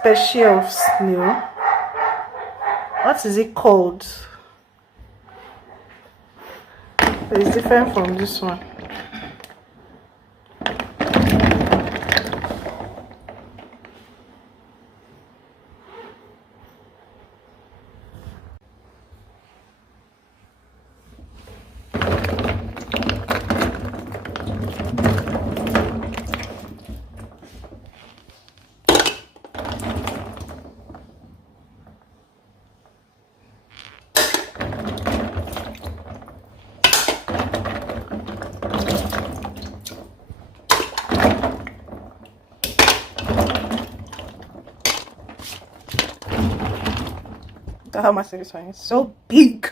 species of snail. What is it called? It's different from this one. How much this one is so big.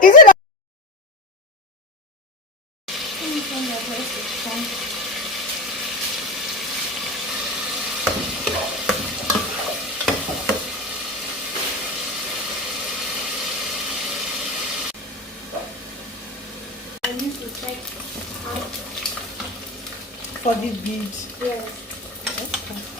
Is it? I need to check out For the bead. yes. Okay.